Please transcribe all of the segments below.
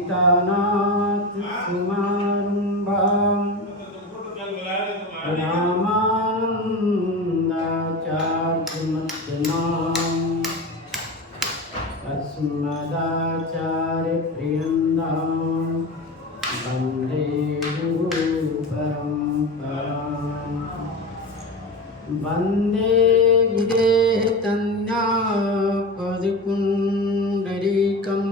सीतानाथ समारंभां रामानन्दाचार्यमध्यमाम् अस्मदाचार्यपर्यन्तां वन्दे गुरुपरम्पराम् वन्दे विदेहतन्यापदकुण्डलीकं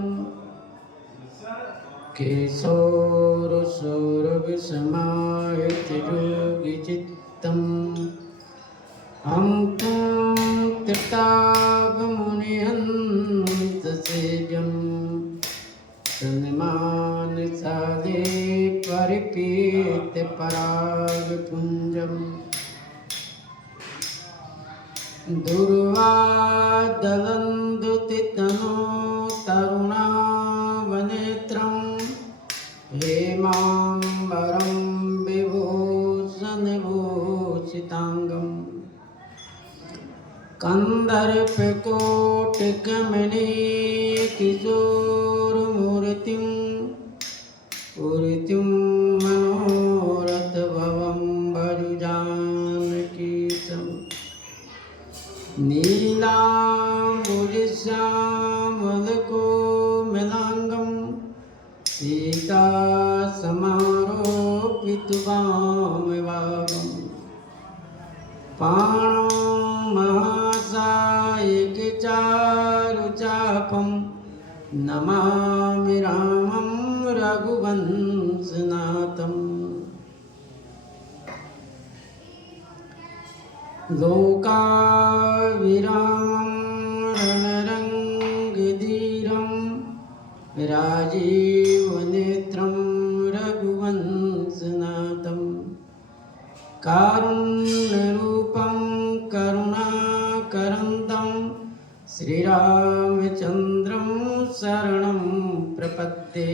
केशोरसौरभसमाहितयोगिचित्तम् अंकुं त्रितापमुनिहंससेव्यं सन्मानसादे परिपीतपरागपुञ्जम् दुर्वादलन्दुतितनो तरुणावनेत्रं हेमाम्बरं विभूषणभूषिताङ्गम् कन्दर्पकोटिकमणिकिशोरमूर्तिं पूरितिं मनोरथभवं भजुजानकीशं नीलाम्बुजश्यामलकोमलाङ्गं सीतासमारोपितवामभागम् पाणौ महासायकचारुचापं नमामि रामं रघुवंशनाथम् लोकाविरामं रणरङ्गधीरं राजीवनेत्रं रघुवंशनाथं कारुण्यरूपं करुणाकरन्दं श्रीरामचन्द्रं शरणं प्रपद्ये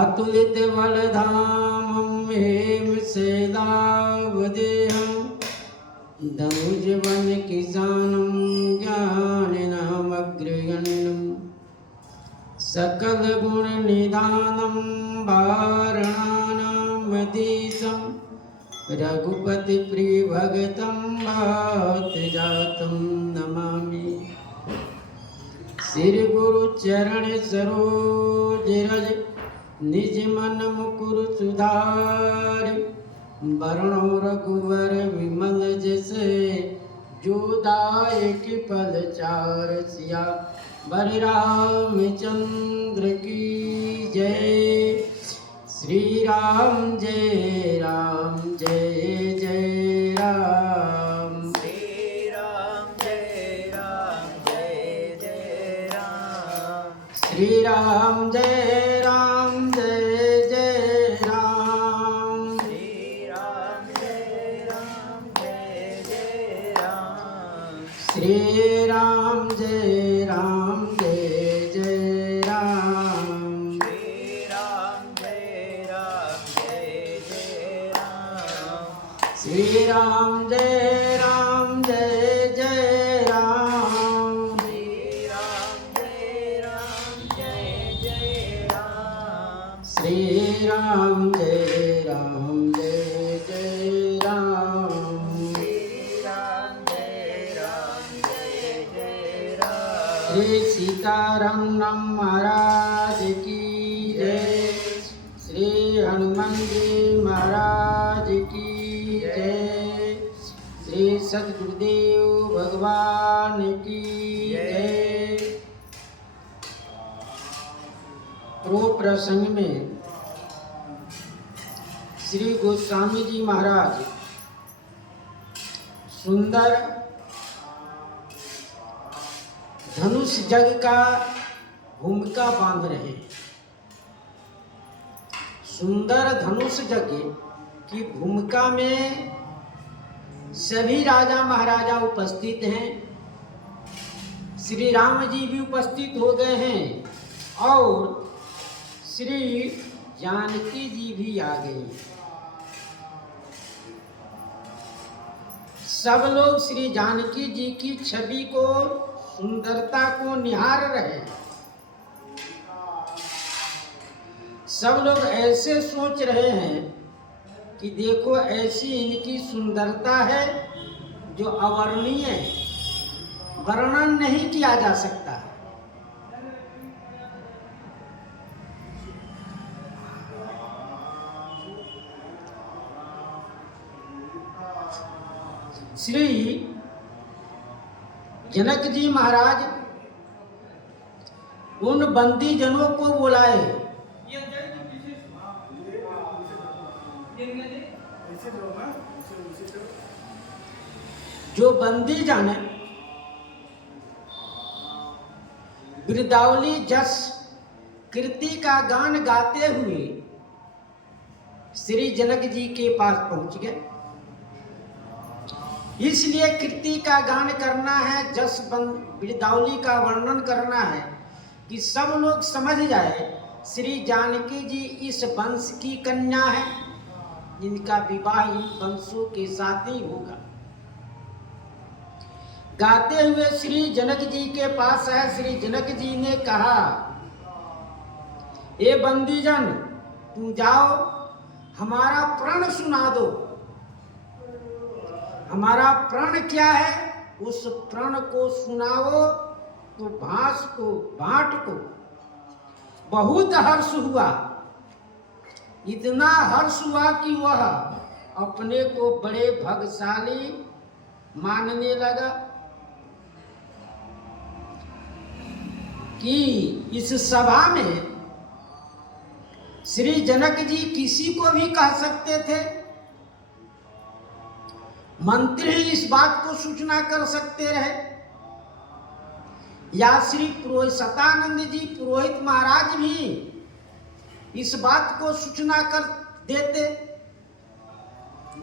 अतुलितबलधामं हेमशैलावदेहं दनुजवनकिशानं ज्ञानिनामग्रगण्यं सकलगुणनिधानं वारणानामधीशं रघुपतिप्रियभगतं वातजातं नमामि श्रीगुरुचरण सरोज निज मन मुकुर सुधार वरणो रघुवर विमल जैसे जो दायक फलचार सिया वर रामचंद्र की जय। श्री राम जय राम जय जय राम। श्री राम जय राम जय जय राम। श्री राम जय राम जय जय राम। श्री राम जय राम जय जय राम। श्री राम जय राम जय जय राम। श्री राम जय राम जय जय राम। श्री राम जय राम जय जय राम। श्री राम जय राम जय जय राम। श्री राम जय राम जय जय राम। श्री राम जय राम जय जय राम। श्री सीताराम नाम महाराज की जय। श्री हनुमान जी महाराज की जय। श्री सद्गुरुदेव भगवान की जय। पूर्व प्रसंग में श्री गोस्वामी जी महाराज सुंदर धनुष जग का भूमिका बांध रहे हैं। सुंदर धनुष जग की भूमिका में सभी राजा महाराजा उपस्थित हैं। श्री राम जी भी उपस्थित हो गए हैं और श्री जानकी जी भी आ गई। सब लोग श्री जानकी जी की छवि को, सुंदरता को निहार रहे हैं। सब लोग ऐसे सोच रहे हैं कि देखो ऐसी इनकी सुंदरता है जो अवर्णनीय है, वर्णन नहीं किया जा सकता। श्री जनक जी महाराज उन बंदी जनों को बुलाए जो बंदी जन बिरदावली जस कृति का गान गाते हुए श्री जनक जी के पास पहुंच गए। इसलिए कृति का गान करना है, जस बिरदावली का वर्णन करना है कि सब लोग समझ जाए श्री जानकी जी इस वंश की कन्या है, जिनका विवाह इन वंशों के साथ ही होगा। गाते हुए श्री जनक जी के पास आए। श्री जनक जी ने कहा, ए बंदीजन, तुम जाओ हमारा प्रण सुना दो। हमारा प्रण क्या है, उस प्रण को सुनाओ। तो भास को भाट को बहुत हर्ष हुआ, इतना हर्ष हुआ कि वह अपने को बड़े भाग्यशाली मानने लगा कि इस सभा में श्री जनक जी किसी को भी कह सकते थे, मंत्री ही इस बात को सूचना कर सकते रहे, या श्री पुरोहित सतानंद जी पुरोहित महाराज भी इस बात को सूचना कर देते।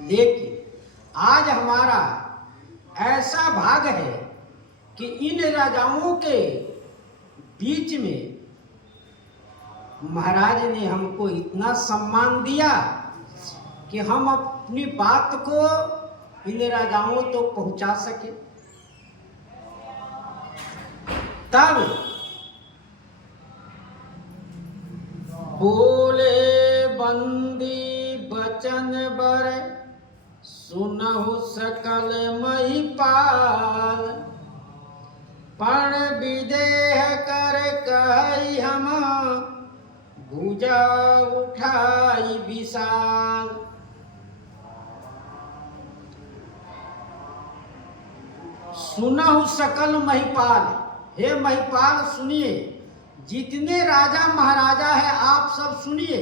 लेकिन आज हमारा ऐसा भाग है कि इन राजाओं के बीच में महाराज ने हमको इतना सम्मान दिया कि हम अपनी बात को इन राजाओं तो पहुंचा सके। तब बोले बंदी बचन बर सुनहु सकल महिपाल, पण विदेह कर कहि हम भुजा उठाई विशाल। सुनहु सकल महिपाल, हे महिपाल सुनिए, जितने राजा महाराजा है आप सब सुनिए,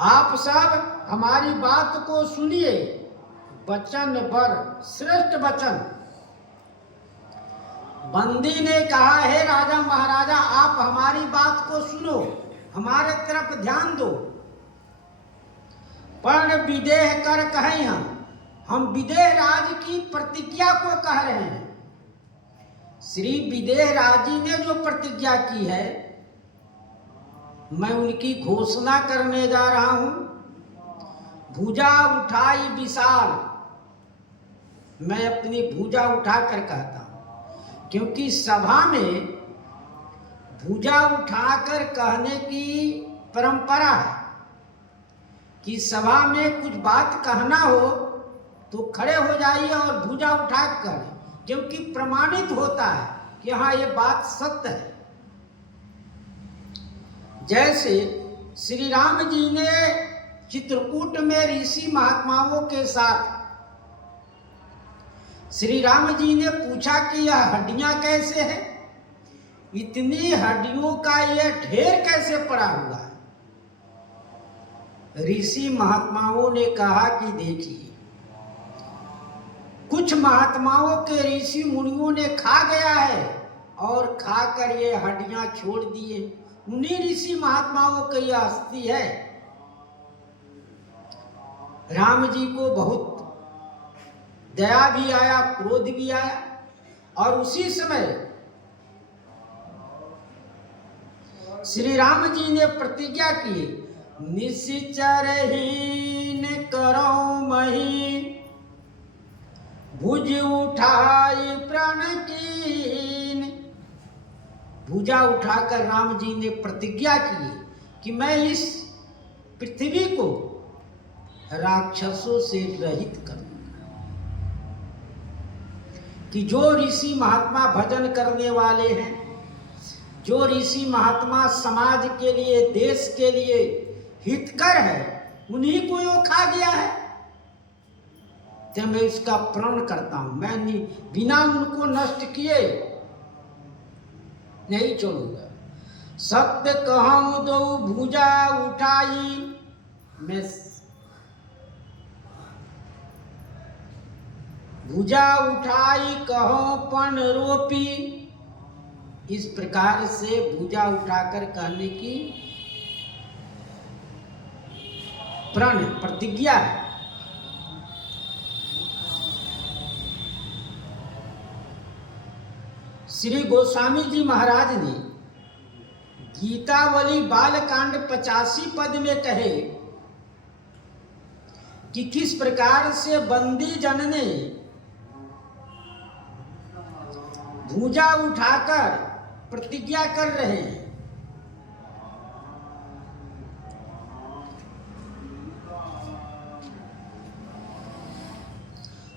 आप सब हमारी बात को सुनिए। वचन बर श्रेष्ठ वचन। बंदी ने कहा, हे राजा महाराजा आप हमारी बात को सुनो, हमारे तरफ ध्यान दो। पण विदेह कर कहें, हम विदेह राज की प्रतिज्ञा को कह रहे हैं। श्री विदेह राज जी ने जो प्रतिज्ञा की है, मैं उनकी घोषणा करने जा रहा हूं। भुजा उठाई विशाल, मैं अपनी भुजा उठाकर कहता हूं, क्योंकि सभा में भुजा उठाकर कहने की परंपरा है कि सभा में कुछ बात कहना हो तो खड़े हो जाइए और भुजा उठाकर, क्योंकि प्रमाणित होता है कि हाँ ये बात सत्य है। जैसे श्री राम जी ने चित्रकूट में ऋषि महात्माओं के साथ श्री राम जी ने पूछा कि यह हड्डियां कैसे है, इतनी हड्डियों का यह ढेर कैसे पड़ा हुआ है। ऋषि महात्माओं ने कहा कि देखिए, कुछ महात्माओं के ऋषि मुनियों ने खा गया है और खाकर ये हड्डियां छोड़ दिए। उन्हीं ऋषि महात्माओं की यह अस्थि है। राम जी को बहुत दया भी आया, क्रोध भी आया, और उसी समय श्री राम जी ने प्रतिज्ञा की, निश्चरहीन करो मही भुज उठाई प्रण कीन। भुजा उठाकर राम जी ने प्रतिज्ञा की कि मैं इस पृथ्वी को राक्षसों से रहित करूंगा, कि जो ऋषि महात्मा भजन करने वाले हैं, जो ऋषि महात्मा समाज के लिए, देश के लिए हितकर है, उन्हीं को यो खा गया है, तो मैं इसका प्रण करता हूं, मैं बिना उनको नष्ट किए नहीं छोड़ूंगा। सत्य कहूं दो भुजा उठाई, मैं भुजा उठाई कहो पन रोपी, इस प्रकार से भुजा उठाकर कहने की प्रण प्रतिज्ञा है। श्री गोस्वामी जी महाराज ने गीतावली बालकांड 85 पद में कहे कि किस प्रकार से बंदी जन ने भुजा उठाकर प्रतिज्ञा कर रहे हैं।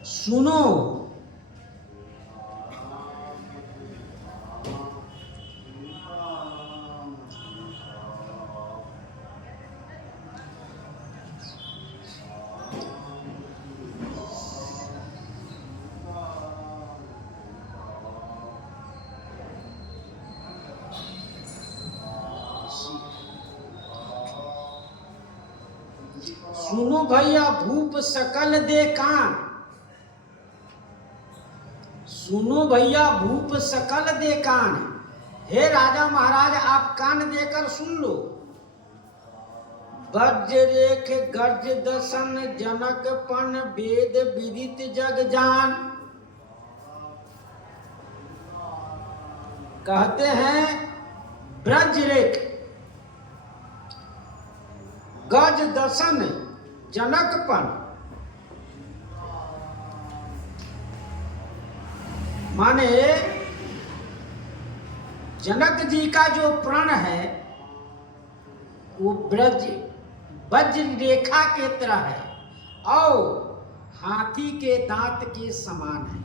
सुनो, सुनो भैया भूप सकल दे कान, सुनो भैया भूप सकल दे कान, हे राजा महाराज आप कान देकर सुन लो। वज्र रेख गर्ज दसन जनक पन वेद विदित जग जान, कहते हैं ब्रज रेख गज दसन जनकपन, माने जनक जी का जो प्रण है वो ब्रज वज्र रेखा के तरह है और हाथी के दांत के समान है।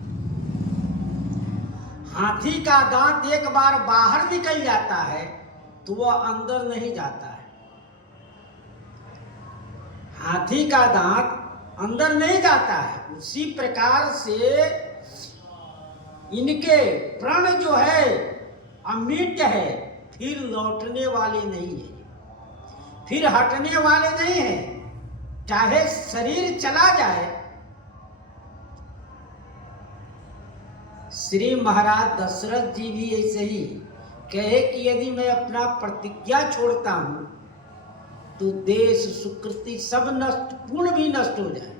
हाथी का दांत एक बार बाहर निकल जाता है तो वह अंदर नहीं जाता है। हाथी का दांत अंदर नहीं जाता है। उसी प्रकार से इनके प्रण जो है अमिट है, फिर लौटने वाले नहीं है, फिर हटने वाले नहीं है। चाहे शरीर चला जाए। श्री महाराज दशरथ जी भी ऐसे ही कहे कि यदि मैं अपना प्रतिज्ञा छोड़ता हूं तो देश सुकृति सब नष्ट, पूर्ण भी नष्ट हो जाए।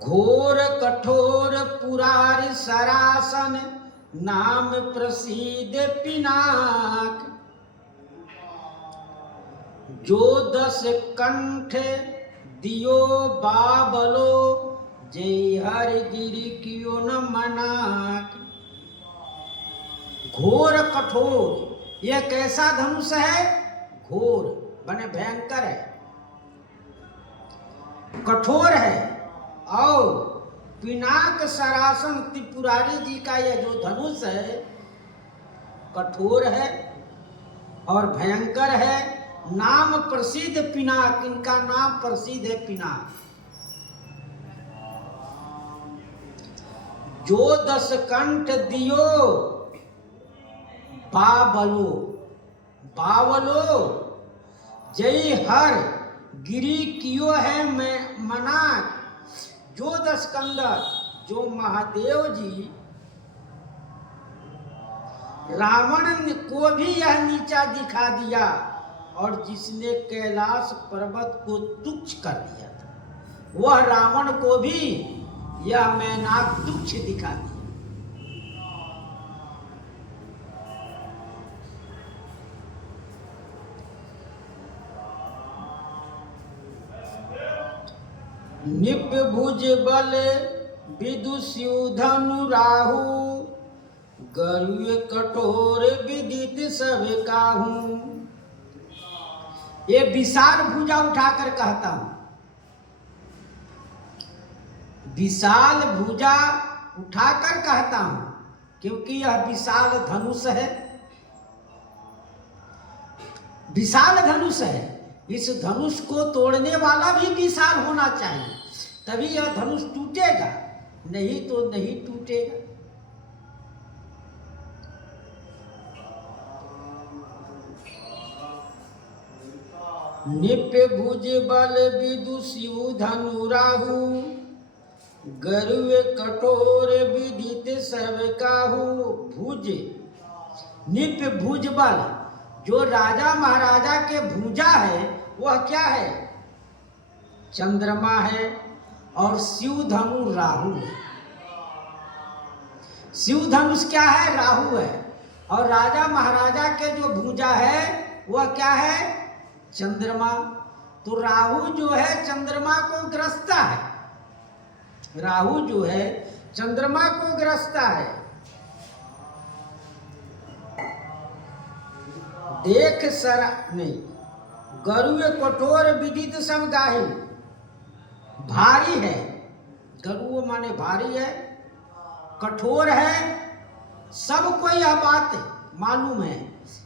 घोर कठोर पुरार सरासन नाम प्रसिद्ध पिनाक, जो 10 कंठ दियो बाबलो जय हरि गिरि कियो न मनाक। घोर कठोर, यह कैसा धनुष है? घोर बने भयंकर है, कठोर है। और पिनाक सरासन, त्रिपुरारी जी का यह जो धनुष है कठोर है और भयंकर है। नाम प्रसिद्ध पिनाक, इनका नाम प्रसिद्ध है पिनाक। जो 10 कंठ दियो बाबलो, बावलो जय हर गिरी कियो है मनाक। जो 10 कंधर, जो महादेव जी रावण को भी यह नीचा दिखा दिया और जिसने कैलाश पर्वत को तुच्छ कर दिया था, वह रावण को भी यह मैनाक तुच्छ दिखा दिया। निप भुज बल विदुषु धनु राहु, गरुड़ कठोर विदित सब काहू। ये विशाल भुजा उठाकर कहता हूं, विशाल भुजा उठाकर कहता हूं, क्योंकि यह विशाल धनुष है, विशाल धनुष है। इस धनुष को तोड़ने वाला भी विशाल होना चाहिए, तभी यह धनुष टूटेगा, नहीं तो नहीं टूटेगा। निप्य भुज बल विदुषु धनु राहु, गरुड़ कठोर विदित सब काहू। भुज, निप्य भुज बल, जो राजा महाराजा के भुजा है वह क्या है? चंद्रमा है। और शिव धनु राहु, शिव धनुष क्या है? राहु है। और राजा महाराजा के जो भुजा है वह क्या है? चंद्रमा। तो राहु जो है चंद्रमा को ग्रसता है, राहु जो है चंद्रमा को ग्रसता है। देख सरा नहीं, गरुड़ कठोर विदित सब गाही। भारी है, गरुड़ माने भारी है, कठोर है, सबको यह बात मालूम है।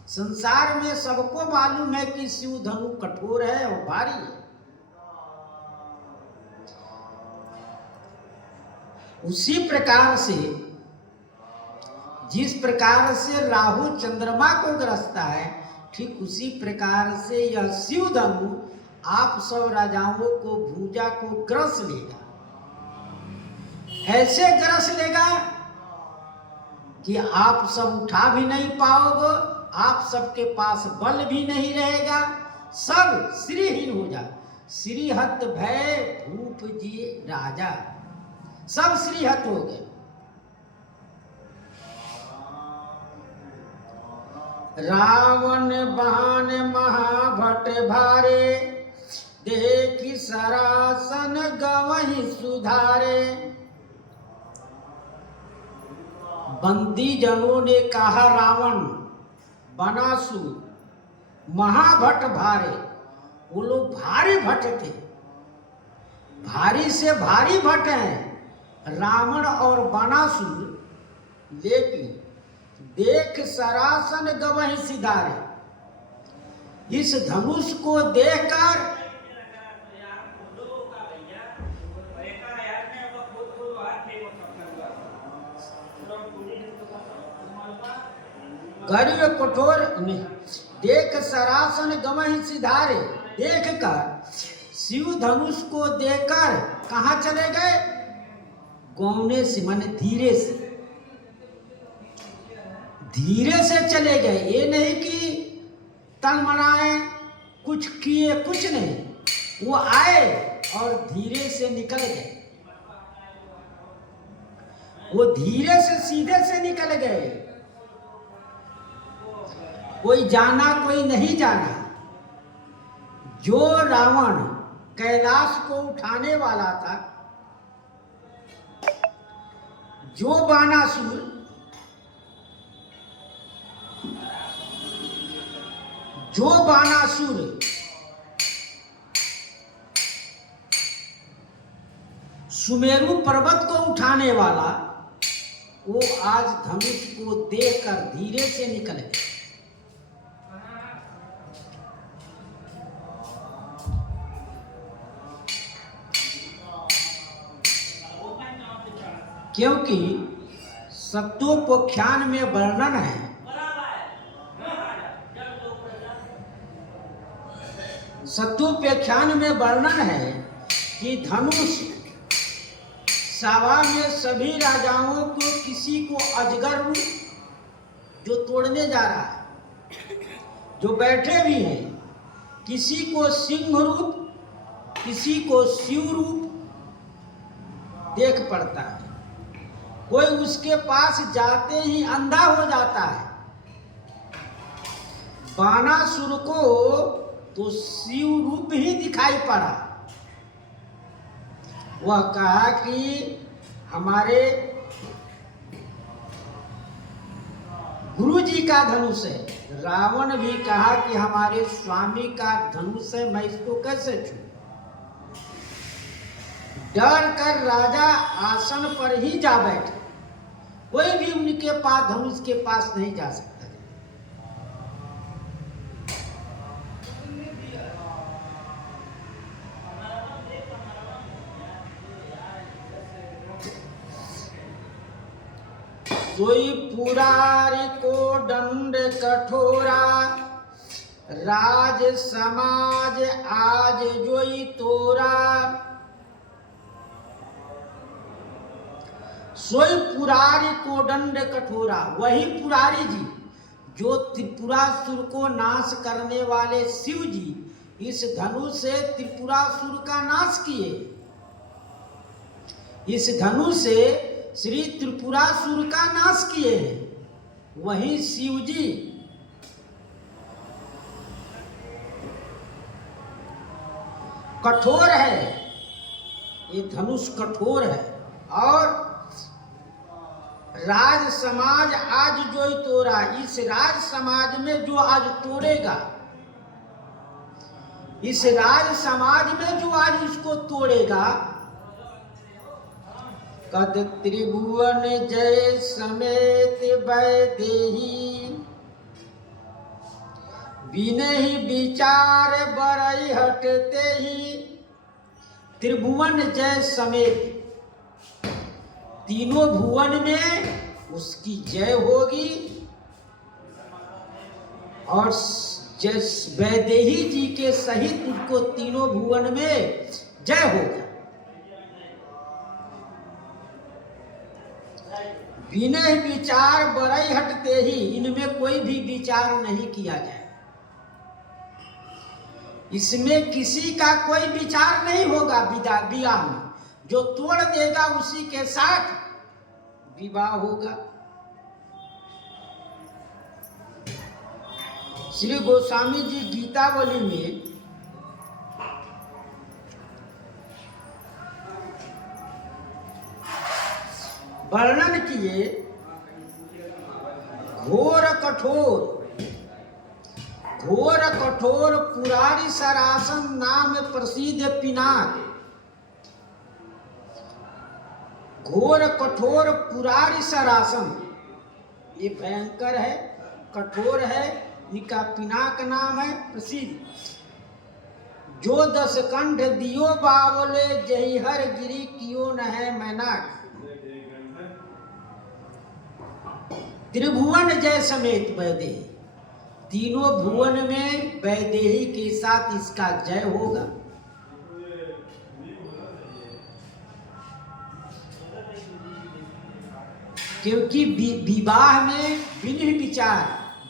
संसार में सबको मालूम है कि शिव धनु कठोर है और भारी है। उसी प्रकार से, जिस प्रकार से राहु चंद्रमा को ग्रसता है, ठीक उसी प्रकार से यह शिव धनु आप सब राजाओं को भुजा को ग्रस लेगा। ऐसे ग्रस लेगा कि आप सब उठा भी नहीं पाओगे, आप सबके पास बल भी नहीं रहेगा, सब श्रीहीन हो जाए। श्रीहत भय भूप जी राजा, सब श्रीहत हो गए। रावण बाण महाभट भारे, देखी सरासन गवहि सुधारे। बंदी जनों ने कहा रावण, बनासुर, महाभट भारे, वो लोग भारी भट थे, भारी से भारी भट हैं रावण और बनासुर। लेकिन देख सरासन गवहि सिधारे, इस धनुष को देखकर गरुड़ कठोर नहीं, देख सरासन गवहि सिधारे, देख कर शिव धनुष को देखकर कहाँ चले गए? गौने से, माने धीरे से, धीरे से चले गए। ये नहीं कि तन मनाए, कुछ किए, कुछ नहीं, वो आए और धीरे से निकल गए। वो धीरे से सीधे से निकल गए, कोई जाना कोई नहीं जाना। जो रावण कैलाश को उठाने वाला था, जो बानासुर, सुमेरु पर्वत को उठाने वाला, वो आज धनुष को देखकर धीरे से निकल गए। क्योंकि सत्योपाख्यान में वर्णन है, सत्योपाख्यान में वर्णन है कि धनुष सभा में सभी राजाओं को किसी को अजगर रूप जो तोड़ने जा रहा है, जो बैठे भी हैं, किसी को सिंह रूप, किसी को शिव रूप देख पड़ता है। कोई उसके पास जाते ही अंधा हो जाता है। बानासुर को तो शिव रूप ही दिखाई पड़ा। वह कहा कि हमारे गुरु जी का धनुष है। रावण भी कहा कि हमारे स्वामी का धनुष है, मैं इसको कैसे छू। डर कर राजा आसन पर ही जा बैठे, कोई भी उनके पास धनुष के पास नहीं जा सकता। सोई पुरारी को दंड कठोरा, राज समाज आज जोई तोरा। सोई पुरारी को दंड कठोरा, वही पुरारी जी जो त्रिपुरासुर को नाश करने वाले शिव जी इस धनुष से त्रिपुरासुर का नाश किए। इस धनुष से श्री त्रिपुरासुर का नाश किए हैं वही शिव जी। कठोर है ये धनुष, कठोर है। और राज समाज आज जो तोड़ा, इस राज समाज में जो आज तोड़ेगा, इस राज समाज में जो आज इसको तोड़ेगा, कद त्रिभुवन जय समेत वैदेही, बिनहि विचार बरई हटते ही। त्रिभुवन जय समेत, तीनों भुवन में उसकी जय होगी और वैदेही जी के सहित उसको तीनों भुवन में जय होगा। बिना विचार बरई हटते ही, इनमें कोई भी विचार नहीं किया जाए, इसमें किसी का कोई विचार नहीं होगा। विवाह में जो तोड़ देगा उसी के साथ विवाह होगा। श्री गोस्वामी जी गीतावली में वर्णन किए, घोर कठोर पुरारी सरासन नाम प्रसिद्ध पिनाक। घोर कठोर पुरारी सरासन, ये भयंकर है, कठोर है, इनका पिनाक नाम है प्रसिद्ध। जो 10 कंठ दियो बावले, जही हर गिरी कियो न है मैनाक। त्रिभुवन जय समेत वैदेही, तीनों भुवन में वैदेही के साथ इसका जय होगा। क्योंकि विवाह में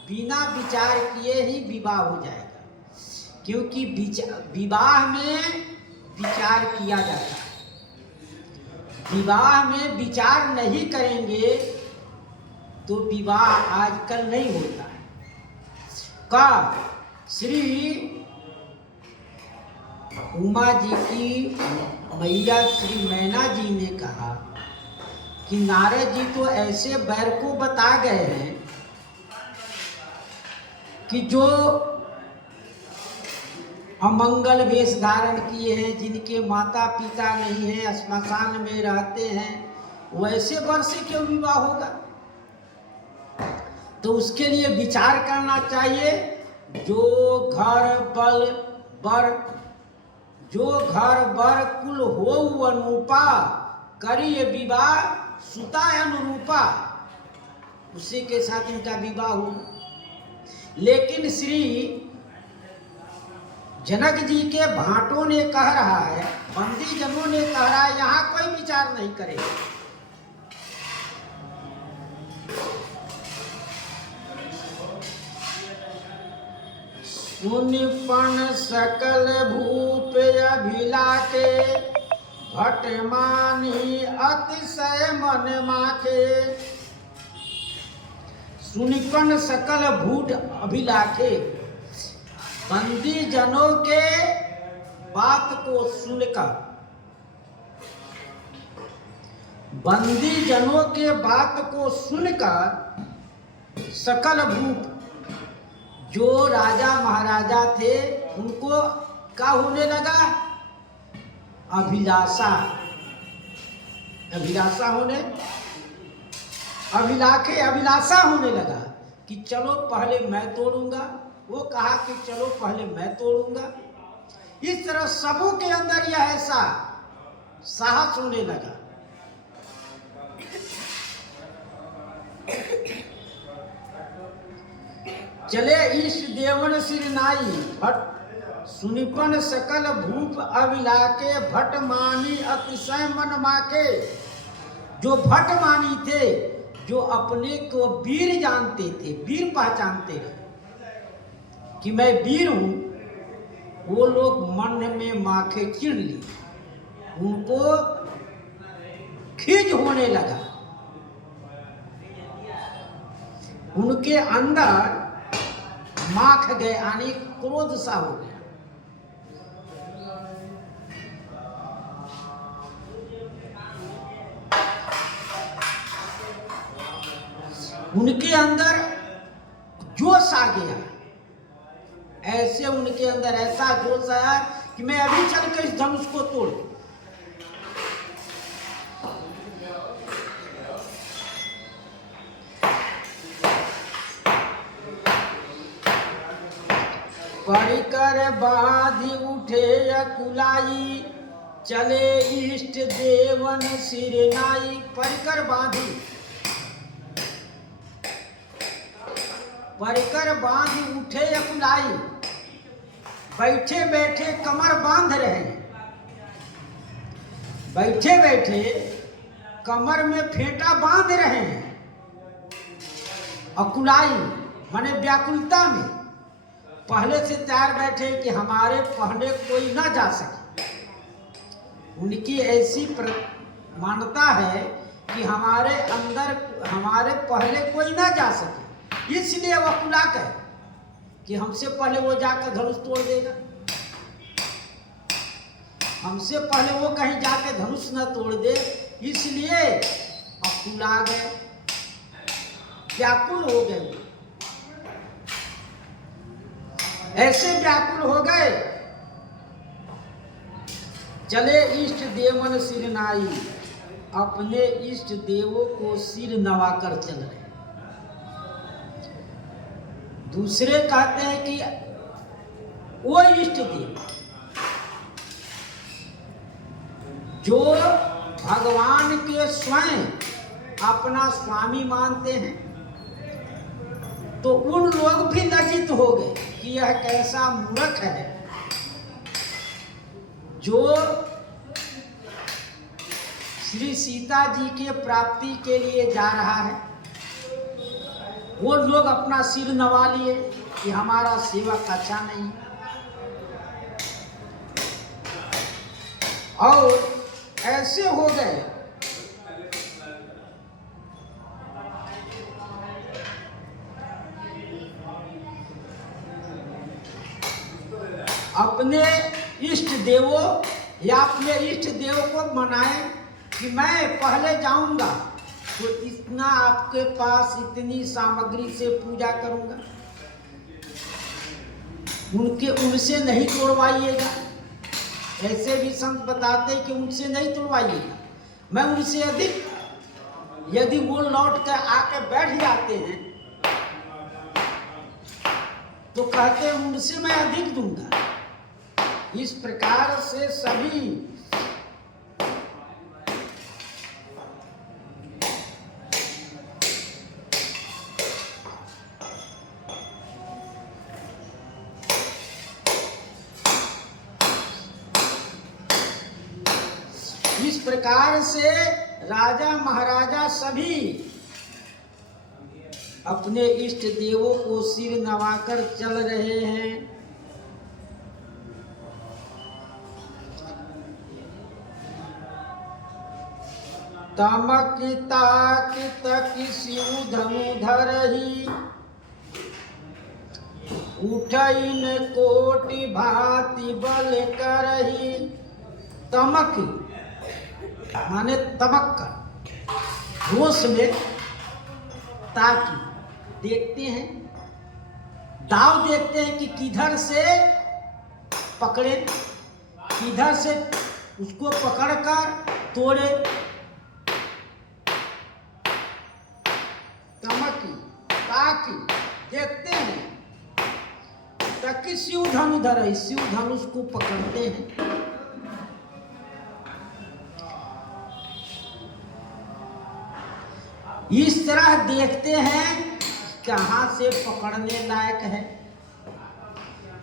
बिना विचार किए ही विवाह हो जाएगा। क्योंकि विवाह में विचार किया जाता है, विवाह में विचार नहीं करेंगे तो विवाह आजकल नहीं होता है। का श्री उमा जी की मैया श्री मैना जी ने कहा कि नारद जी तो ऐसे बैर को बता गए हैं कि जो अमंगल वेश धारण किए हैं, जिनके माता पिता नहीं है, श्मशान में रहते हैं, वैसे वर से क्यों विवाह होगा। तो उसके लिए विचार करना चाहिए। जो घर बर कुल हो अनुपा, करिए विवाह सुता अनुरूपा, उसी के साथ इनका विवाह हुआ। लेकिन श्री जनक जी के भाटों ने कह रहा है, बंदी जनों ने कह रहा है, यहाँ कोई विचार नहीं करेगा। सुनिपन सकल भूप अभिलाके, भट मानी अतिशय मन माखे। सुनिपन सकल भूट अभिलाखे, बंदी जनों के बात को सुनकर बंदी जनों के बात को सुनकर सकल भूप, जो राजा महाराजा थे उनको क्या होने लगा? अभिलाषा अभिलाषा होने लगा कि चलो पहले मैं तोड़ूंगा। वो कहा कि चलो पहले मैं तोड़ूंगा। इस तरह सबों के अंदर यह ऐसा साहस होने लगा। चले ईश देवन सिर नाई, भट सुनिपन सकल भूप अभिलाके, भट मानी अतिशय मन माके। जो भट मानी थे, जो अपने को वीर जानते थे, वीर पहचानते रहे कि मैं वीर हूं, वो लोग मन में माखे चिढ़ ली। उनको खीज होने लगा, उनके अंदर माख गए, यानी क्रोध सा हो गया। उनके अंदर जोश आ गया। ऐसे उनके अंदर ऐसा जोश आया कि मैं अभी चल के इस धनुष को तोड़। परिकर बाधि उठे अकुलाई, चले इष्ट देवन सिर नाई। परिकर बांधी उठे अकुलाई, बैठे बैठे कमर बांध रहे हैं। बैठे बैठे कमर में फेंटा बांध रहे हैं। अकुलाई माने व्याकुलता में, पहले से तैयार बैठे कि हमारे पहले कोई ना जा सके। उनकी ऐसी मान्यता है कि हमारे अंदर हमारे पहले कोई ना जा सके, इसलिए वह कुला कहे कि हमसे पहले वो जाकर धनुष तोड़ देगा। हमसे पहले वो कहीं जाके धनुष न तोड़ दे, इसलिए अकुला गए, व्याकुल हो गए। ऐसे व्याकुल हो गए, चले इष्ट देवन सिर नाई, अपने इष्ट देवों को सिर नवाकर चल रहे। दूसरे कहते हैं कि वो इष्ट देव जो भगवान के स्वयं अपना स्वामी मानते हैं, तो उन लोग भी लज्जित हो गए कि यह कैसा मूर्ख है जो श्री सीता जी के प्राप्ति के लिए जा रहा है। वो लोग अपना सिर नवा लिए कि हमारा सेवक अच्छा नहीं, और ऐसे हो गए। अपने इष्ट देवों या अपने इष्ट देव को मनाए कि मैं पहले जाऊंगा तो इतना आपके पास इतनी सामग्री से पूजा करूंगा, उनसे नहीं तोड़वाइएगा। ऐसे भी संत बताते कि उनसे नहीं तोड़वाइएगा, मैं उनसे अधिक, यदि वो लौट कर आके बैठ जाते हैं तो कहते हैं उनसे मैं अधिक दूंगा। इस प्रकार से सभी इस प्रकार से राजा महाराजा सभी अपने इष्ट देवों को सिर नवाकर चल रहे हैं। तमक ताक तक शिव धनु धरही, उठइन कोटि भांति बल करही। तमक माने तमक्का, होश में, ताकि देखते हैं, दाव देखते हैं कि किधर से पकड़े, किधर से उसको पकड़कर तोड़े। ताकि देखते हैं, ताकि शिव धनु धरे, शिव धनुष को पकड़ते हैं। इस तरह देखते हैं कहां से पकड़ने लायक है,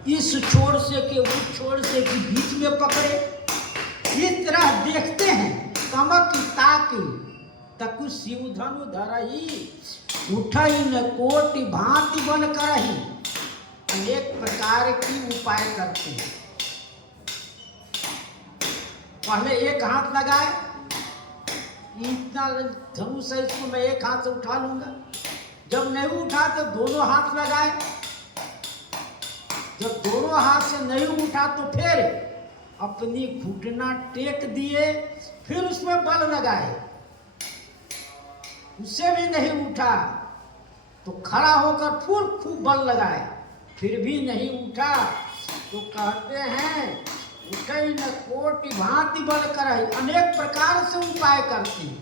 इस छोर से के उस छोर से कि बीच में पकड़े। इस तरह देखते हैं तमक ताकि तकु शिव धनु धरही, उठई न कोटि भांति बन करही। अनेक प्रकार की उपाय करते हैं। पहले एक हाथ लगाए, इतना धनुष है इसको मैं एक हाथ से उठा लूंगा। जब नहीं उठा तो दोनों हाथ लगाए, जब दोनों हाथ से नहीं उठा तो फिर अपनी घुटना टेक दिए, फिर उसमें बल लगाए। उससे भी नहीं उठा तो खड़ा होकर खूब बल लगाए, फिर भी नहीं उठा तो कहते हैं उठई न कोटि भांति बल करही। अनेक प्रकार से उपाय करते हैं,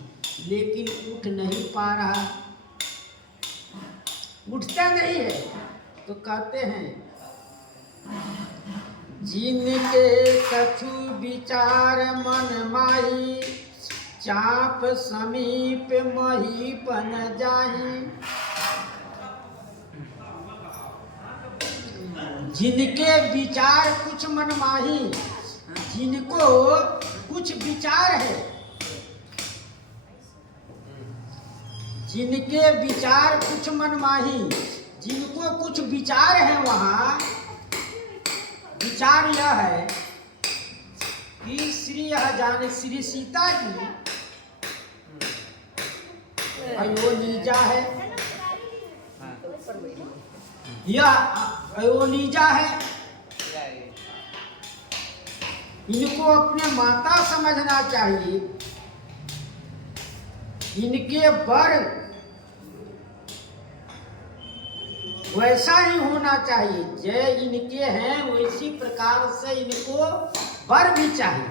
लेकिन उठ नहीं पा रहा, उठता नहीं है। तो कहते हैं जिनके कछु विचार मन माही, चाप समीप मही पन जाही। जिनके विचार कुछ मनमाही, जिनको कुछ विचार है, जिनके विचार कुछ मनमाही, जिनको कुछ विचार है, वहाँ विचार यह है कि श्री सीता जी अयोनिजा है, यह अयोनिजा है। इनको अपने माता समझना चाहिए, इनके वर वैसा ही होना चाहिए, जय इनके हैं वैसी प्रकार से इनको वर भी चाहिए।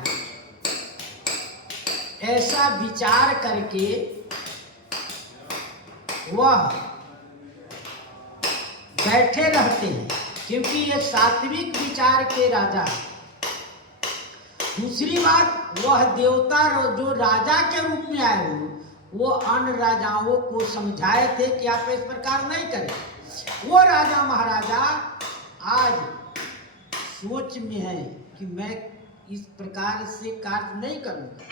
ऐसा विचार करके वह बैठे रहते हैं, क्योंकि ये सात्विक विचार के राजा। दूसरी बात, वह देवता जो राजा के रूप में आए हो, वो अन्य राजाओं को समझाए थे कि आप इस प्रकार नहीं करें। वो राजा महाराजा आज सोच में है कि मैं इस प्रकार से कार्य नहीं करूंगा।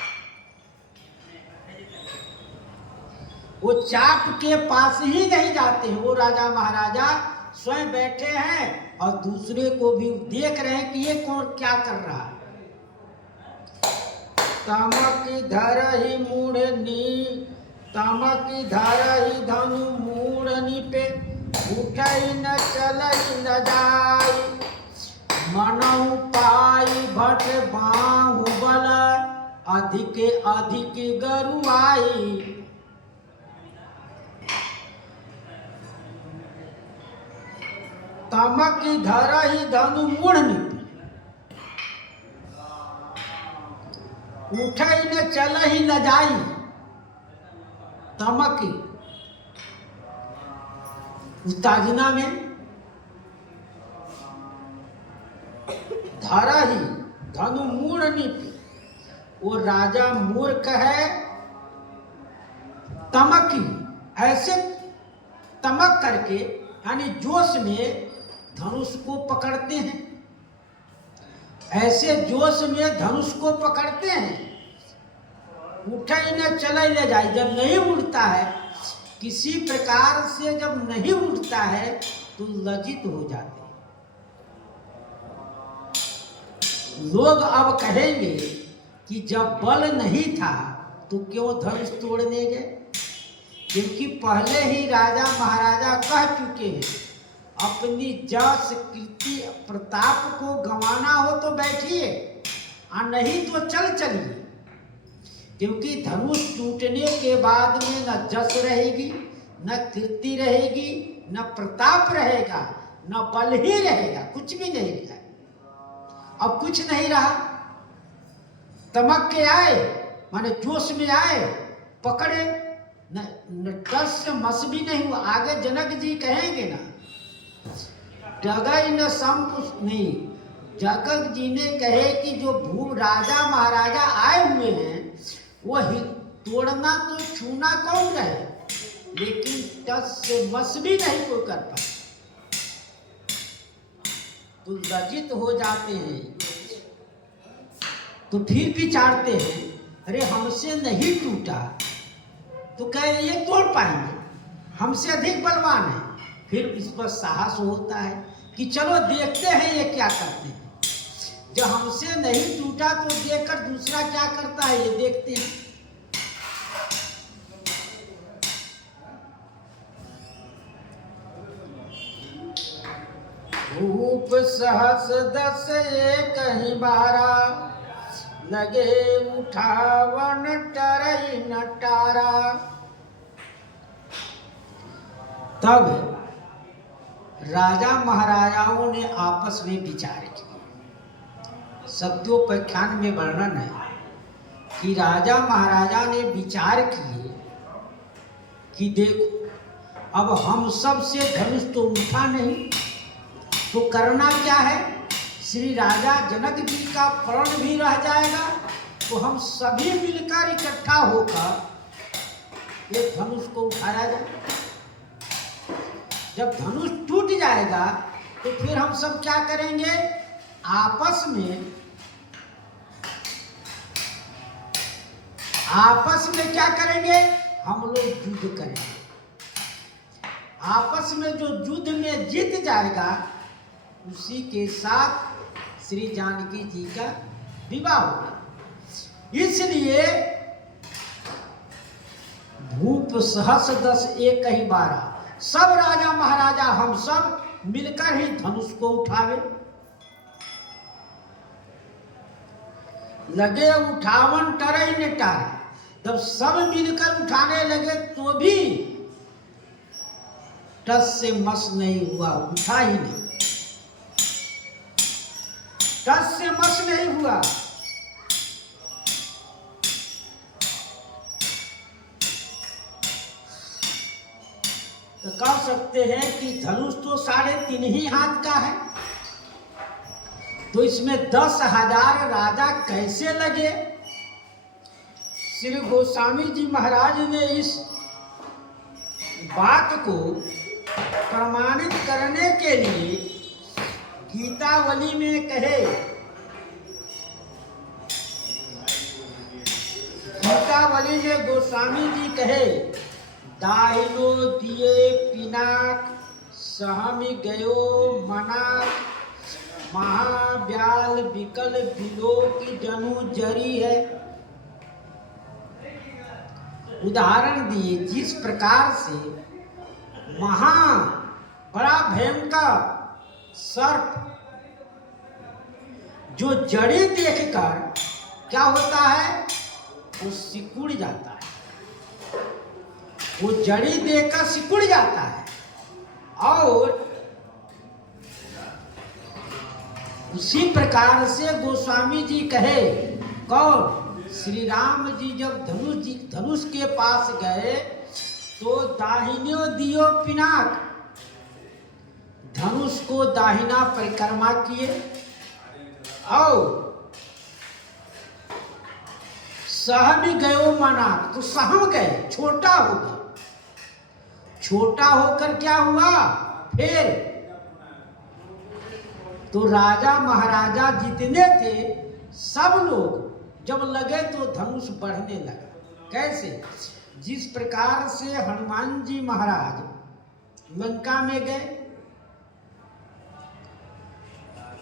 वो चाप के पास ही नहीं जाते हैं। वो राजा महाराजा स्वयं बैठे हैं और दूसरे को भी देख रहे हैं कि ये कौन क्या कर रहा है। तमक धरहि मूढ़नी, तमक धरहि धनु मूढ़नी पे, उठई न चलई न जाई, मनहु पाई भट बाहुबल, अधिक अधिक गरुआई। तमक धरहि धनु मूढ़नी, उठई न चलहि न जाई। तमक उत्ताजना में धरहि धनु मूढ़नी, वो राजा मूर्ख है। तमकी ऐसे तमक करके यानी जोश में धनुष को पकड़ते हैं, ऐसे जोश में धनुष को पकड़ते हैं। उठई न चले ले जाए, जब नहीं उठता है, किसी प्रकार से जब नहीं उठता है तो लज्जित हो जाते हैं। लोग अब कहेंगे कि जब बल नहीं था तो क्यों धनुष तोड़ने गए, क्योंकि पहले ही राजा महाराजा कह चुके हैं अपनी जस कीर्ति प्रताप को गंवाना हो तो बैठिए और नहीं तो चलिए। क्योंकि धनुष टूटने के बाद में न जस रहेगी, न कीर्ति रहेगी, न प्रताप रहेगा, न बल ही रहेगा, कुछ भी नहीं रहेगा। अब कुछ नहीं रहा, तमक के आए माने जोश में आए, पकड़े न टस से मस भी नहीं हुआ। आगे जनक जी कहेंगे ना, डगई न संप नहीं, जनक जी ने कहे कि जो भू राजा महाराजा आए हुए हैं वो तोड़ना तो छूना कौन रहे, लेकिन टस से मस भी नहीं कोई कर पाए, तो लज्जित हो जाते हैं। तो फिर विचारते हैं, अरे हमसे नहीं टूटा तो कहे ये तोड़ पाएंगे, हमसे अधिक बलवान है। फिर इस पर साहस होता है कि चलो देखते हैं ये क्या करते हैं। जब हमसे नहीं टूटा तो देखकर दूसरा क्या करता है ये देखते हैं। रूप सहस दस एक ही बारा, लगे उठावन टरई नटारा। तब राजा महाराजाओं ने आपस में विचार किया। सत्योपाख्यान में वर्णन है कि राजा महाराजा ने विचार किए कि देखो अब हम सब से धनुष तो उठा नहीं, तो करना क्या है, श्री राजा जनक जी का प्रण भी रह जाएगा, तो हम सभी मिलकर इकट्ठा होकर एक धनुष को उठाया जाए। जब धनुष टूट जाएगा तो फिर हम सब क्या करेंगे, आपस में क्या करेंगे, हम लोग युद्ध करेंगे। आपस में जो युद्ध में जीत जाएगा उसी के साथ श्री जानकी जी का विवाह होगा। इसलिए भूप सहस दस एक ही बारा, सब राजा महाराजा हम सब मिलकर ही धनुष को उठावे। लगे उठावन टरई ने टारे, तब सब मिलकर उठाने लगे तो भी टस से मस नहीं हुआ, उठा ही नहीं, टस से मस नहीं हुआ। तो कह सकते हैं कि धनुष तो 3.5 ही हाथ का है, तो इसमें 10,000 राजा कैसे लगे। श्री गोस्वामी जी महाराज ने इस बात को प्रमाणित करने के लिए गीतावली में कहे, गीतावली में गोस्वामी जी कहे, दाहिनो दिए पिनाक सहमि गयो मनाक, महाब्याल विकल बिलो की जनु जरी है। उदाहरण दिए जिस प्रकार से बड़ा भयंकर सर्प जो जड़ी देखकर क्या होता है, वो सिकुड़ जाता है, वो जड़ी देखकर सिकुड़ जाता है। और उसी प्रकार से गोस्वामी जी कहे, कौन, श्री राम जी जब धनुष के पास गए तो दाहिनो दियो पिनाक, धनुष को दाहिना परिक्रमा किए और सहमि गयो मनाक, तो सहम गए, छोटा हो गया। छोटा होकर क्या हुआ, फिर तो राजा महाराजा जितने थे सब लोग जब लगे तो धनुष बढ़ने लगा। कैसे, जिस प्रकार से हनुमान जी महाराज लंका में गए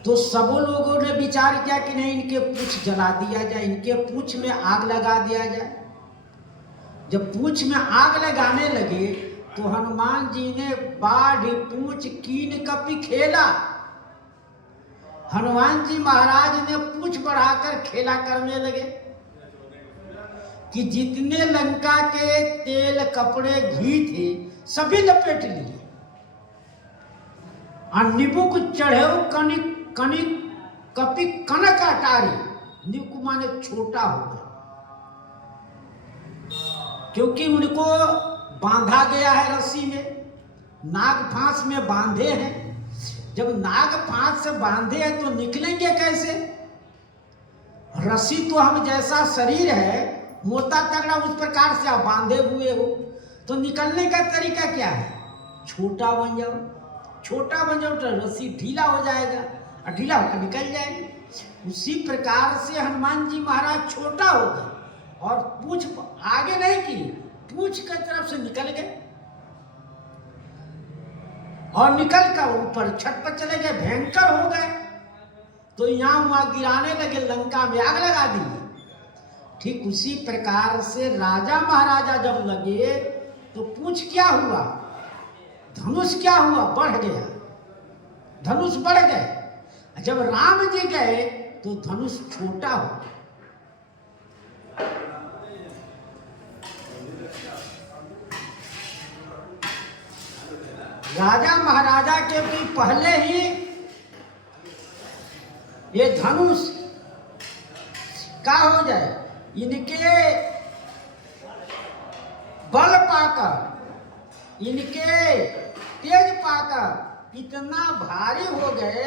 तो सब लोगों ने विचार किया कि नहीं इनके पूंछ जला दिया जाए, इनके पूंछ में आग लगा दिया जाए। जब पूंछ में आग लगाने लगे तो हनुमान जी ने बाढ़ पूंछ कीन कपि खेला, हनुमान जी महाराज ने पूंछ बढ़ाकर खेला करने लगे। कि जितने लंका के तेल कपड़े घी थे सभी लपेट लिए और निबुक चढ़े कनिक कनिक कपि कनक अटारी। निबुक माने छोटा हो गया, क्योंकि उनको बांधा गया है रस्सी में, नाग फांस में बांधे हैं। जब नाग फांस से बांधे हैं तो निकलेंगे कैसे? रस्सी तो हम जैसा शरीर है मोटा तगड़ा उस प्रकार से आप बांधे हुए हो, तो निकलने का तरीका क्या है? छोटा बन जाओ, छोटा बन जाओ तो रस्सी ढीला हो जाएगा और ढीला होकर निकल जाएगी। उसी प्रकार से हनुमान जी महाराज छोटा हो गए और पूछ आगे नहीं की, पूछ की तरफ से निकल गए और निकल कर ऊपर छत पर चले गए, भयंकर हो गए। तो यहाँ वहां गिराने लगे, लंका में आग लगा दी। ठीक उसी प्रकार से राजा महाराजा जब लगे तो पूछ क्या हुआ? धनुष क्या हुआ? बढ़ गया, धनुष बढ़ गए। जब राम जी गए तो धनुष छोटा हो। राजा महाराजा के भी पहले ही ये धनुष क्या हो जाए, इनके बल पाकर, इनके तेज पाकर इतना भारी हो गए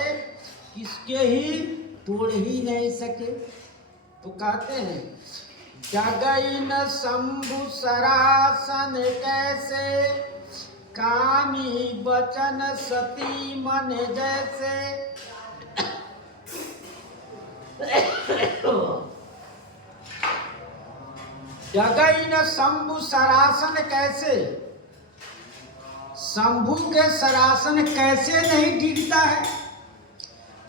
किसके ही तोड़ ही नहीं सके। तो कहते हैं जगई न शंभु सरासन कैसे, कामी बचन सती मन जैसे। जगई न शंभु सरासन कैसे, शंभु के सरासन कैसे नहीं डिगता है,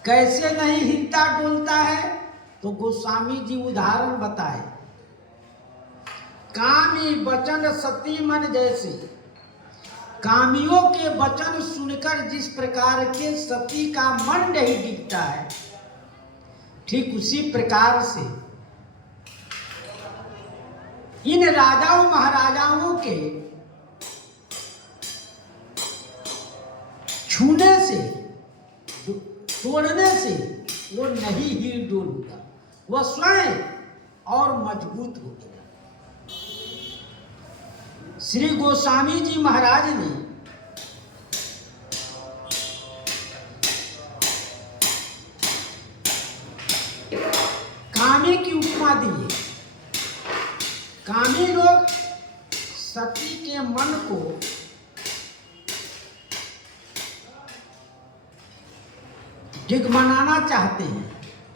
कैसे नहीं हिलता डुलता है? तो गोस्वामी जी उदाहरण बताए, कामी वचन सती मन जैसे। कामियों के वचन सुनकर जिस प्रकार के सती का मन नहीं डिगता है, ठीक उसी प्रकार से इन राजाओं महाराजाओं के छूने से, तोड़ने से वो नहीं हिल डुल होगा, वह स्वयं और मजबूत हो गया। श्री गोस्वामी जी महाराज ने कामी की उपमा दी है। कामी लोग सती के मन को डिगमनाना चाहते हैं,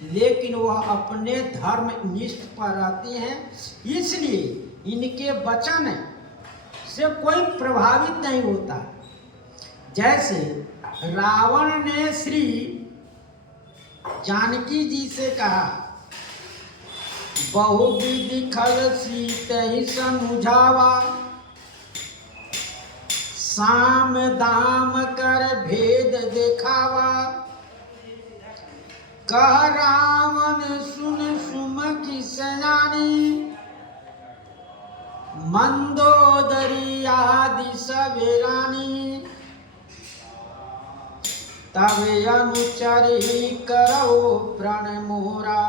लेकिन वह अपने धर्म निष्ठ पर रहते हैं, इसलिए इनके वचन से कोई प्रभावित नहीं होता। जैसे रावण ने श्री जानकी जी से कहा, बहुविधि खल सीत ही समझावा, साम दाम कर भेद दिखावा। कह रावण सुन सुमखी सयानी, मंदोदरी आदि सवेरानी। तब अनुचरी करो प्रण मोरा,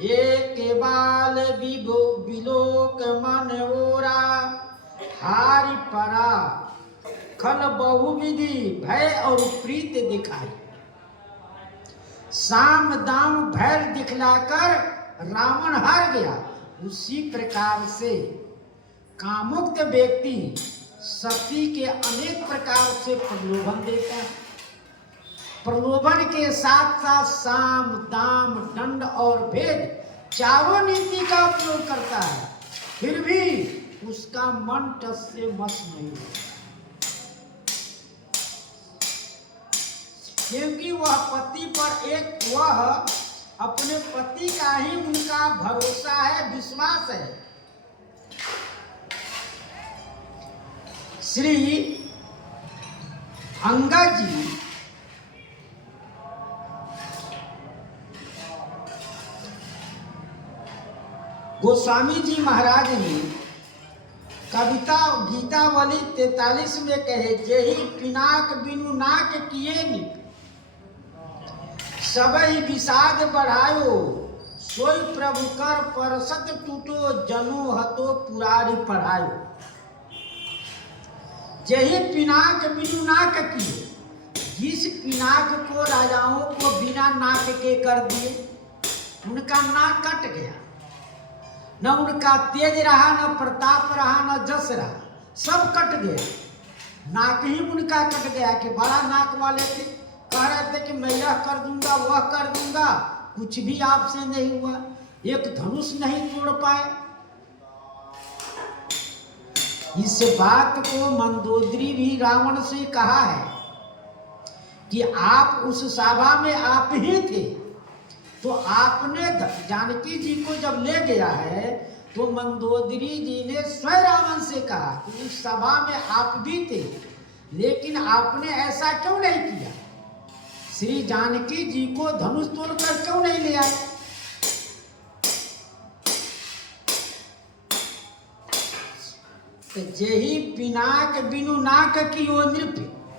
एक बाल बिलोक मन ओरा। हारि परा खल बहुविधि भय और प्रीत दिखाई। साम दाम भैर दिखलाकर रावण हार गया। उसी प्रकार से कामुक्त व्यक्ति सती के अनेक प्रकार से प्रलोभन देता है। प्रलोभन के साथ साथ साम दाम दंड और भेद चारों नीति का उपयोग करता है, फिर भी उसका मन टस से मस नहीं होता, क्योंकि वह पति पर वह अपने पति का ही उनका भरोसा है, विश्वास है। श्री अंगद जी गोस्वामी जी महाराज ने कविता गीतावली 43 में कहे, जेहि पिनाक बिनु नाक किए नि सबई विषाद बढ़ायो, सोई प्रभु कर परसत टूटो, जनु हतो पुरारी पढ़ायो। जेहि पिनाक बिनु नाक किए, जिस पिनाक को राजाओं को बिना नाक के कर दिए, उनका नाक कट गया, न उनका तेज रहा, न प्रताप रहा, न जस रहा, सब कट गया। नाक ही उनका कट गया कि बड़ा नाक वाले थे, कह रहे थे कि मैं यह कर दूंगा वह कर दूंगा, कुछ भी आपसे नहीं हुआ, एक धनुष नहीं तोड़ पाए। इस बात को मंदोदरी भी रावण से कहा है कि आप उस सभा में आप ही थे, तो आपने जानकी जी को जब ले गया है तो मंदोदरी जी ने स्वयं रावण से कहा कि उस सभा में आप भी थे, लेकिन आपने ऐसा क्यों नहीं किया, श्री जानकी जी को धनुष तोड़कर क्यों नहीं ले आए। जेहि पिनाक बिनु नाक कियो नृप,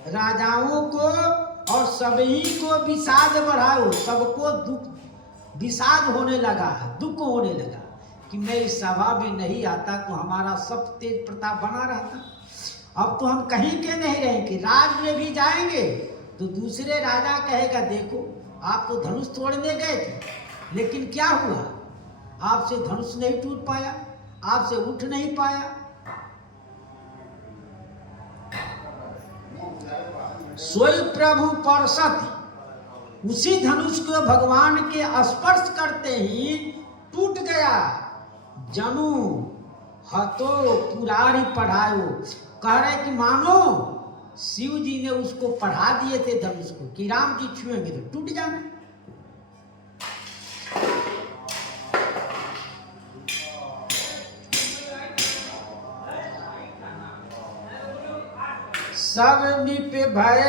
राजाओं को और सभी को विषाद बढ़ाओ, सबको दुख विषाद होने लगा, दुख होने लगा कि मैं इस सभा में नहीं आता तो हमारा सब तेज प्रताप बना रहता। अब तो हम कहीं के नहीं रहेंगे, राज में भी जाएंगे तो दूसरे राजा कहेगा देखो आप तो धनुष तोड़ने गए थे, लेकिन क्या हुआ, आपसे धनुष नहीं टूट पाया, आपसे उठ नहीं पाया। सोई प्रभु परसत, उसी धनुष को भगवान के स्पर्श करते ही टूट गया। जनु हतो पुरारी पढ़ायो, कह रहे कि मानो शिव जी ने उसको पढ़ा दिए थे धनुष को कि राम जी छुएंगे तो टूट जाना। सब निप भय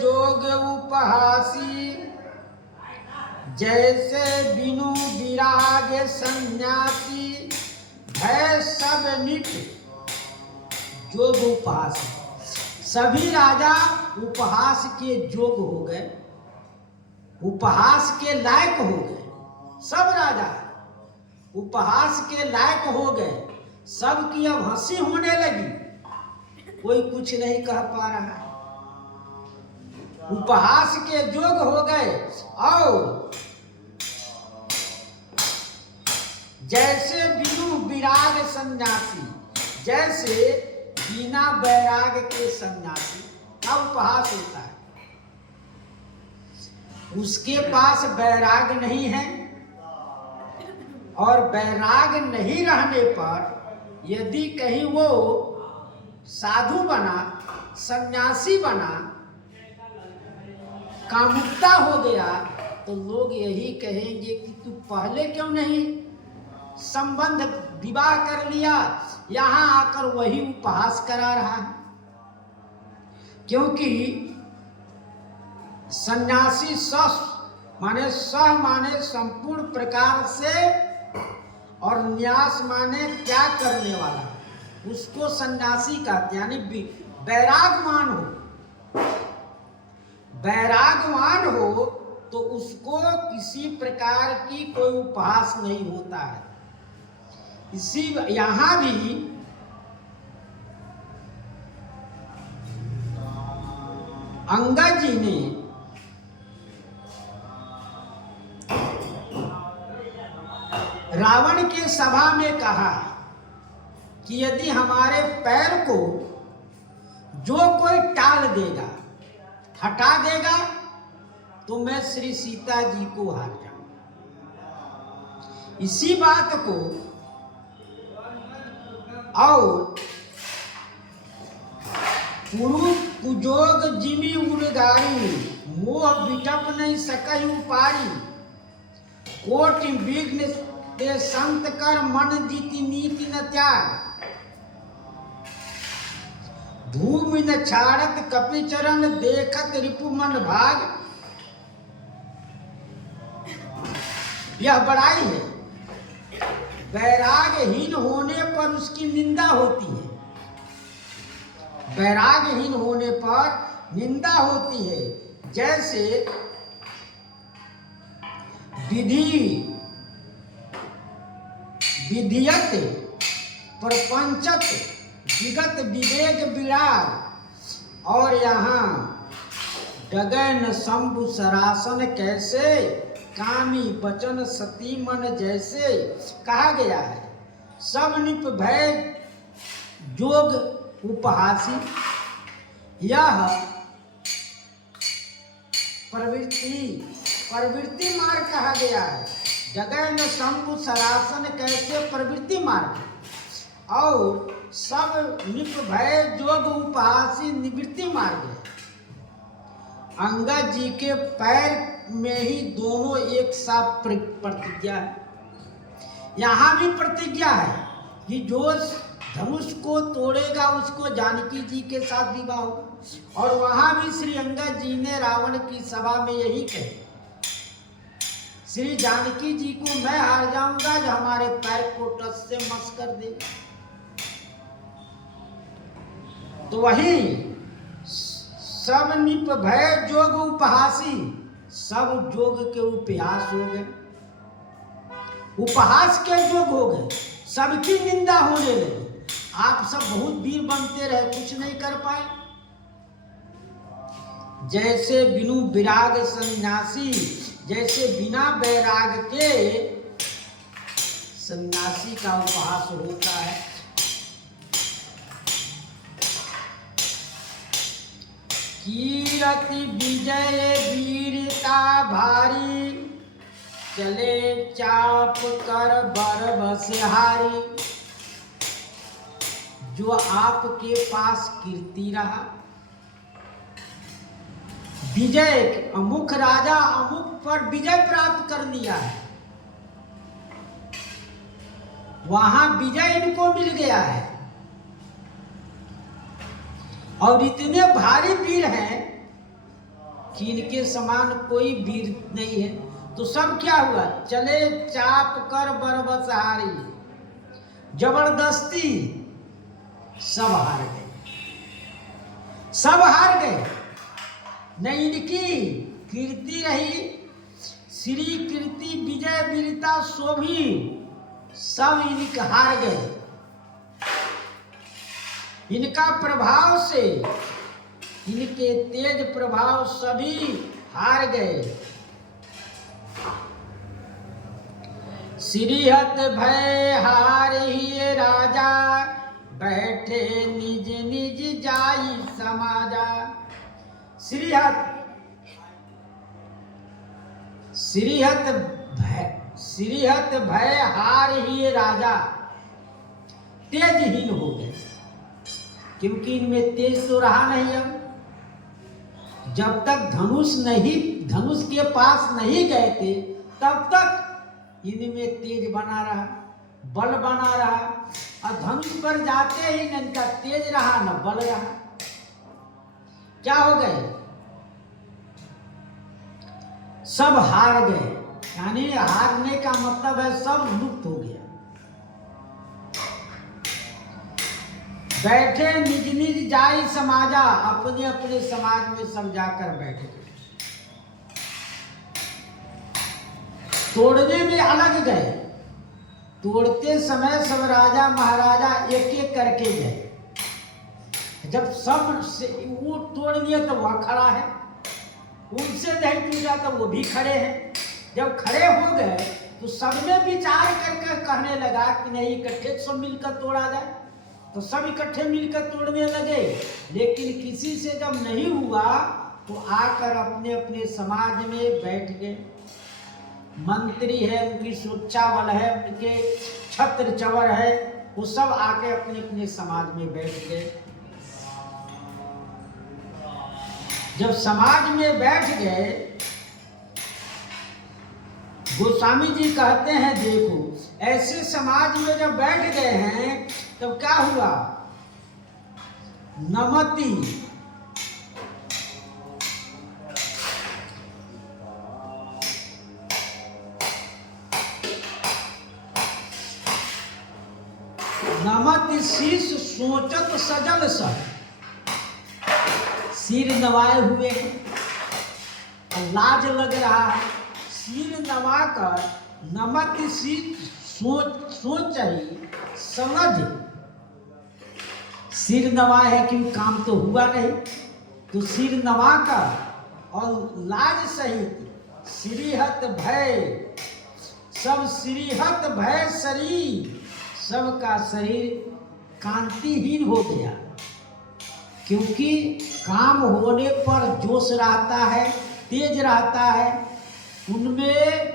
जोग उपहासी, जैसे बिनु विराग सन्यासी, भय सब निप जोग उपहासी। सभी राजा उपहास के जोग हो गए, उपहास के लायक हो गए, सब राजा उपहास के लायक हो गए, सबकी अब हंसी होने लगी, कोई कुछ नहीं कह पा रहा है, उपहास के जोग हो गए। और जैसे बिनु विराग सन्यासी, जैसे बिना बैराग के सन्यासी का उपहास होता है, उसके पास बैराग नहीं है, और बैराग नहीं रहने पर यदि कहीं वो साधु बना, सन्यासी बना, कामुकता हो गया, तो लोग यही कहेंगे कि तू पहले क्यों नहीं संबंध विवाह कर लिया, यहां आकर वही उपहास करा रहा है। क्योंकि सन्यासी माने संपूर्ण प्रकार से, और न्यास माने क्या करने वाला, उसको सन्यासी कहते, यानी बैरागवान हो। बैरागवान हो तो उसको किसी प्रकार की कोई उपहास नहीं होता है। इसी यहां भी अंगद जी ने रावण के सभा में कहा कि यदि हमारे पैर को जो कोई टाल देगा, हटा देगा, तो मैं श्री सीता जी को हार जाऊं। इसी बात को और कुजोग जिमी उड़गारी, मोह बिटप नहीं सकई उपारी, कोटि विघ्न ते संत कर मन जीति नीति न त्याग, भूमि न छाड़त कपि चरण देखत रिपु मन भाग। यह बड़ाई है, वैरागहीन होने पर उसकी निंदा होती है, वैरागहीन होने पर निंदा होती है। जैसे विधियत प्रपंचत विगत विवेक विराग। और यहाँ डगैन शंभु सरासन कैसे कामी बचन सती मन जैसे कहा गया है। सब निप भय जोग उपहासी, यह प्रवृत्ति मार्ग कहा गया है। डगैन शंभु सरासन कैसे प्रवृत्ति मार्ग, और सब निप भय जोग उपहासी निवृत्ति मार्ग है। अंगद जी के पैर में ही दोनों एक साथ प्रतिज्ञा है। यहाँ भी प्रतिज्ञा है कि जो धनुष को तोड़ेगा उसको जानकी जी के साथ विवाह होगा। और वहां भी श्री अंगद जी ने रावण की सभा में यही कहे, श्री जानकी जी को मैं हार जाऊंगा जो हमारे पैर को टस से मस कर दे। तो वही सब निप भय जोग उपहासी, सब जोग के उपहास हो गए, उपहास के जोग हो गए, सबकी निंदा होने लगी। आप सब बहुत वीर बनते रहे, कुछ नहीं कर पाए। जैसे बिनु विराग सन्यासी, जैसे बिना वैराग के सन्यासी का उपहास होता है। कीरति विजय वीरता भारी, चले चाप कर बर बसहारी। जो आपके पास कीर्ति रहा, विजय, अमुक राजा अमुक पर विजय प्राप्त कर लिया है, वहां विजय इनको मिल गया है, और इतने भारी वीर हैं कि इनके समान कोई वीर नहीं है। तो सब क्या हुआ, चले चाप कर बरबसहारी, जबरदस्ती सब हार गए, सब हार गए। न इनकी कीर्ति रही, श्री कीर्ति विजय वीरता शोभी, सब इनके हार गए। इनका प्रभाव से, इनके तेज प्रभाव सभी हार गए। श्रीहत भय हार ही राजा, बैठे निज निज जाई समाजा। श्रीहत, श्रीहत भय हार ही राजा, तेजहीन हो गए, क्योंकि इनमें तेज तो रहा नहीं। अब जब तक धनुष के पास नहीं गए थे, तब तक इनमें तेज बना रहा, बल बना रहा। और धनुष पर जाते ही न इनका तेज रहा न बल रहा। क्या हो गए, सब हार गए। यानी हारने का मतलब है सब लुप्त हो गया। बैठे निज निज जाई समाजा, अपने अपने समाज में सब जाकर बैठे। तोड़ने में अलग गए, तोड़ते समय सब राजा महाराजा एक एक करके गए। जब सब से वो तोड़ लिया तो वह खड़ा है, उनसे नहीं टूटा तो वो भी खड़े हैं। जब खड़े हो गए तो सबने विचार करके कहने लगा कि नहीं इकट्ठे सब मिलकर तोड़ा जाए। तो सब इकट्ठे मिलकर तोड़ने लगे, लेकिन किसी से जब नहीं हुआ तो आकर अपने अपने समाज में बैठ गए। मंत्री है, उनकी सुरक्षा बल है, उनके छत्र चवर है, वो सब आके अपने अपने समाज में बैठ गए। जब समाज में बैठ गए, गोस्वामी जी कहते हैं देखो ऐसे समाज में जब बैठ गए हैं तब क्या हुआ, नमति सोचत सजल सब, सिर नवाए हुए हैं, लाज लग रहा है, सिर नवाकर नमत सोच ही समझ, सिर नवा है कि काम तो हुआ नहीं, तो सिर नवाकर और लाज सहित श्रीहत भय, सब श्रीहत भय शरीर, सबका शरीर कांतिहीन हो गया, क्योंकि काम होने पर जोश रहता है, तेज रहता है, उनमें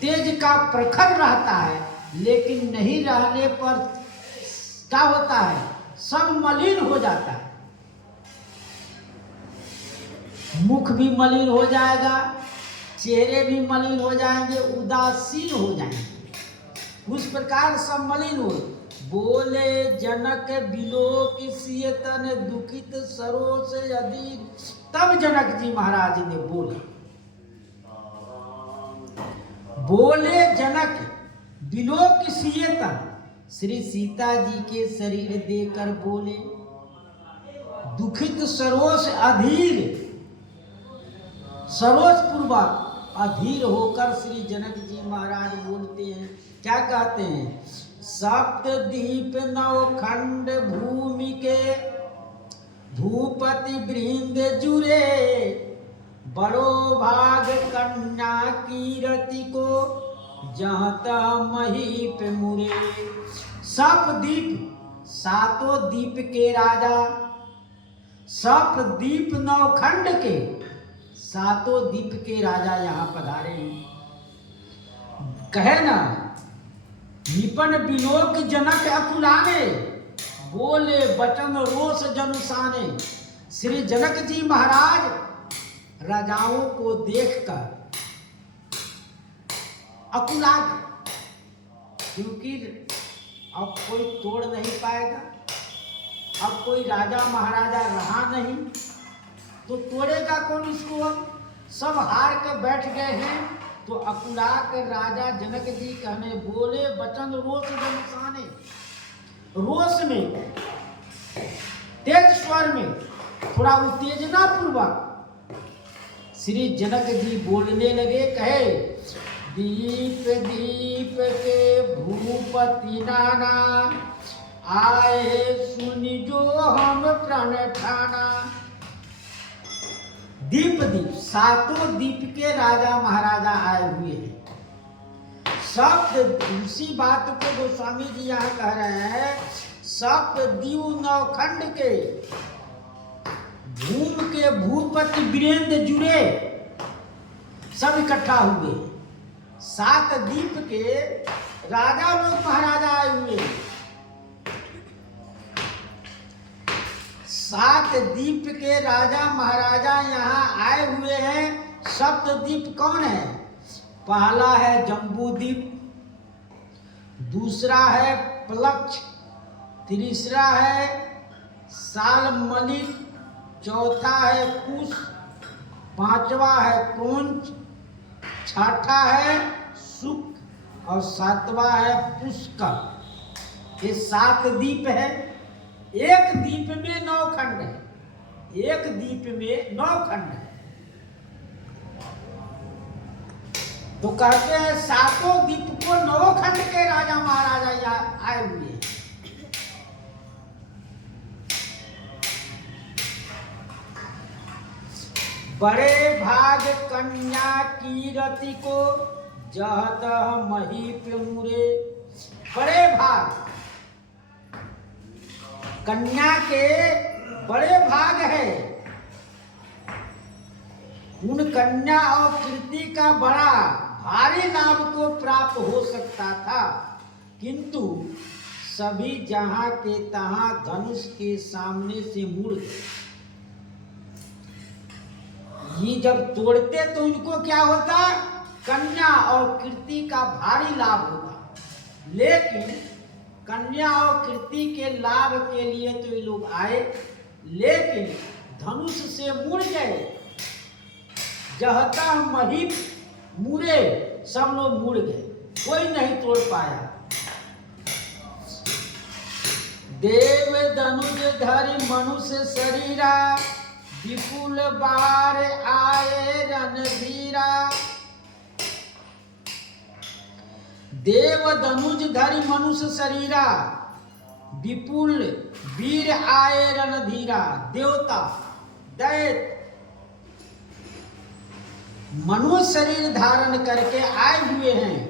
तेज का प्रखर रहता है, लेकिन नहीं रहने पर क्या होता है, सब मलिन हो जाता है, मुख भी मलिन हो जाएगा, चेहरे भी मलिन हो जाएंगे, उदासीन हो जाएंगे, उस प्रकार सब मलिन हो। बोले जनक बिलोक सिय तन दुखित सरोस अधीर, तब जनक जी महाराज ने बोले जनक बिलोक सिय तन, श्री सीता जी के शरीर देकर बोले, दुखित सरोस अधीर, सरोस पूर्वक अधीर होकर श्री जनक जी महाराज बोलते हैं, क्या कहते हैं, सप्त दीप नवखंड भूमि के भूपति वृंद जुरे, बड़ो भाग कन्या कीरति को जहाँ तहाँ महीप मुरे। सप्त दीप, सातों दीप के राजा, सप्त दीप नवखंड के सातों दीप के राजा यहाँ पधारे हैं। कहे ना, निपन बिलोक जनक अकुलाने, बोले बचन रोष जनुसाने। श्री जनक जी महाराज राजाओं को देखकर अकुला गए, क्योंकि अब कोई तोड़ नहीं पाएगा, अब कोई राजा महाराजा रहा नहीं, तो तोड़ेगा कौन इसको, अब सब हार कर बैठ गए हैं। तो अकुला के राजा जनक जी कहने बोले बचन रोष जनुसाने, रोष में, तेज स्वर में, थोड़ा उत्तेजना पूर्वक श्री जनक जी बोलने लगे, कहे दीप दीप के भूपति नाना, आए सुनि जो हम प्रण ठाना। दीप दीप, सातों दीप के राजा महाराजा आए हुए हैं। सप्त, इसी बात को गोस्वामी जी यहाँ कह रहे हैं, सप्त दीव नवखंड के भूम के भूपति वीरेंद्र जुड़े, सब इकट्ठा हुए। सात दीप के राजा लोग महाराजा आए हुए हैं। सात दीप के राजा महाराजा यहाँ आए हुए हैं। सप्त दीप कौन है? पहला है जम्बू द्वीप, दूसरा है प्लक्ष, तीसरा है सालमलिक, चौथा है कुश, पांचवा है कुंज, छठा है शुक और सातवां है पुष्कर। ये सात दीप है। एक द्वीप में 9 खंड है, एक द्वीप में 9 खंड है। तो कहते हैं सातों द्वीप को 9 खंड के राजा महाराजा यहाँ आए हुए हैं। बड़े भाग कन्या की रति को जहत महीप मुरे। बड़े भाग कन्या के बड़े भाग है। उन कन्या और कीर्ति का बड़ा भारी लाभ तो प्राप्त हो सकता था, किंतु सभी जहां के तहां धनुष के सामने से मुड़ गए। ये जब तोड़ते तो उनको क्या होता? कन्या और कीर्ति का भारी लाभ होता, लेकिन कन्या और कीर्ति के लाभ के लिए तो ये लोग आए, लेकिन धनुष से मुड़ गए। जहता महीप मुड़े, सब लोग मुड़ गए, कोई नहीं तोड़ पाया। देव धनुज धरि मनुष्य शरीरा, विपुल बार आए रणधीरा। देव धनुज धरि मनुष्य शरीरा, विपुल वीर आए रणधीरा। देवता दैत मनुष्य शरीर धारण करके आए हुए हैं।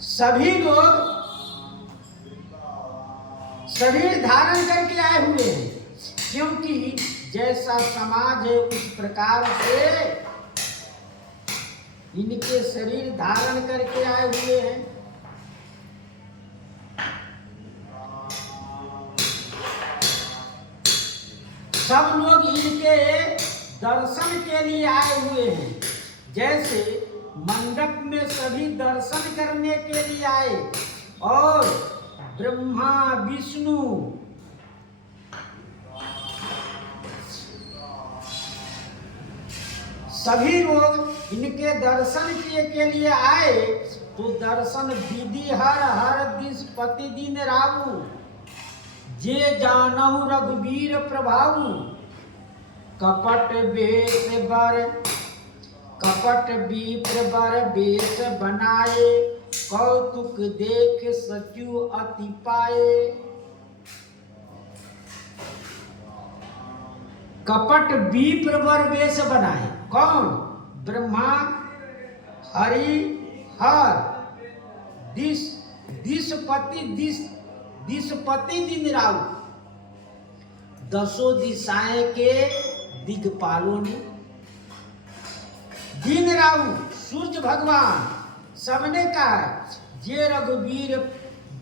सभी लोग शरीर धारण करके आए हुए हैं, क्योंकि जैसा समाज है उस प्रकार से इनके शरीर धारण करके आए हुए हैं। सब लोग इनके दर्शन के लिए आए हुए हैं। जैसे मंडप में सभी दर्शन करने के लिए आए और ब्रह्मा विष्णु सभी लोग इनके दर्शन के लिए आए, तो दर्शन विधि हर हर दिस पति दिन रावु, जे जानहु रघुवीर प्रभाऊ। कपट वेश बर कपट विप्र बर वेश बनाए, कौतुक देख सचु अति पाए। कपट विप्र बर वेश बनाए, कौन? ब्रह्मा हरि हर दिशपति दिन राउ, दसों दिशाएं के दिग्पालों ने। दिन राउ सूर्य भगवान सबने कहा, जे रघुवीर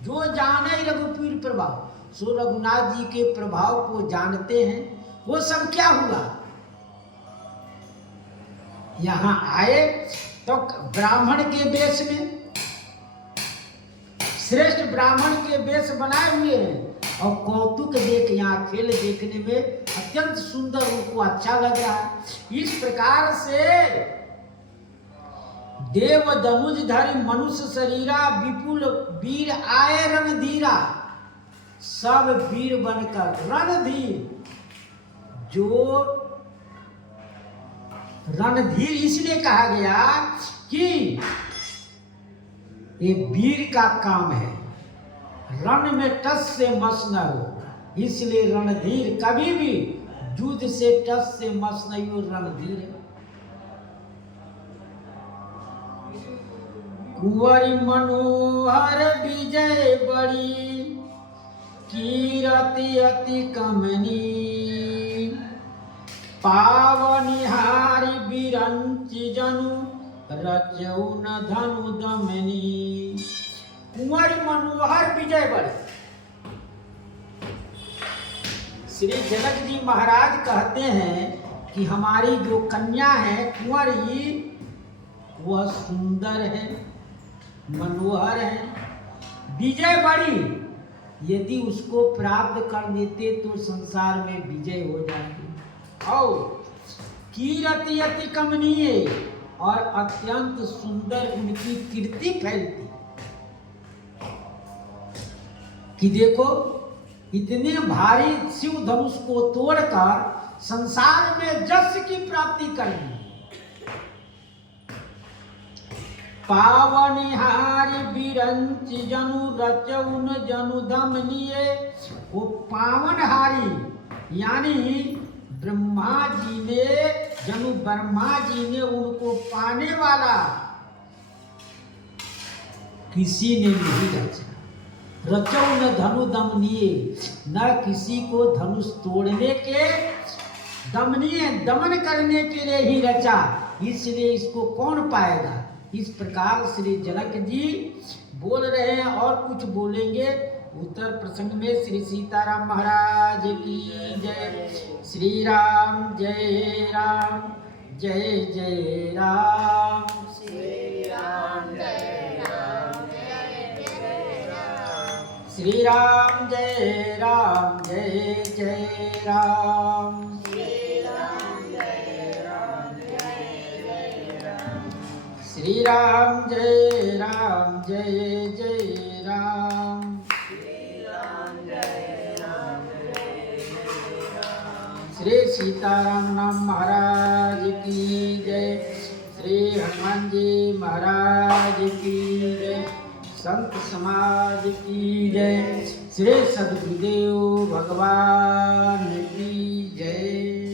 जो जाने रघुवीर प्रभाव, सो रघुनाथ जी के प्रभाव को जानते हैं। वो सब क्या हुआ? यहां आए तो ब्राह्मण के वेश में, श्रेष्ठ ब्राह्मण के वेश बनाए हुए हैं और कौतुक देख, यहाँ खेल देखने में अत्यंत सुंदर, उनको अच्छा लग रहा है। इस प्रकार से देव धनुज धरि मनुष्य शरीरा, विपुल वीर आए रणधीरा। सब वीर बनकर रणधीर, जो रणधीर इसलिए कहा गया कि ये वीर का काम है, रण में टस से मस न हो, इसलिए रणधीर। कभी भी युद्ध से टस से मस नहीं हो, रणधीर है। कुंवर मनोहर विजय बड़ी, कीरति अति कमनी। पावनिहारी बिरंचि जनु, रचऊ न धनु दमनी। कुंवर मनोहर विजय बड़े। श्री जनक जी महाराज कहते हैं कि हमारी जो कन्या है कुंवरी, वह सुंदर है, मनोहर है, विजय बड़ी। यदि उसको प्राप्त कर लेते तो संसार में विजय हो जाती। और कीरति अति कमनीय, और अत्यंत सुंदर उनकी कीर्ति फैलती। कि देखो, इतने भारी शिव धनुष को तोड़कर संसार में यश की प्राप्ति करनी। पावनिहारी बिरंचि जनु, रचउन जनु दमनीय। वो पावनहारी यानी ब्रह्मा जी ने, जनु ब्रह्मा जी ने उनको पाने वाला किसी ने नहीं रचा। रचउन धनु दमनीय, न किसी को धनुष तोड़ने के, दमनीय दमन करने के लिए ही रचा, इसलिए इसको कौन पाएगा। इस प्रकार श्री जनक जी बोल रहे हैं और कुछ बोलेंगे। उत्तर प्रसंग में श्री सीताराम महाराज की जय। श्री राम जय राम, जय जय राम। श्री राम जय राम, जय जय राम। श्री राम जय राम, जय जय राम। श्री राम जय राम, जय जय राम। श्री राम जय राम, जय जय राम। श्री सीताराम नाम महाराज की जय। श्री हनुमान जी महाराज की जय। संत समाज की जय। श्री सद्गुरुदेव भगवान की जय।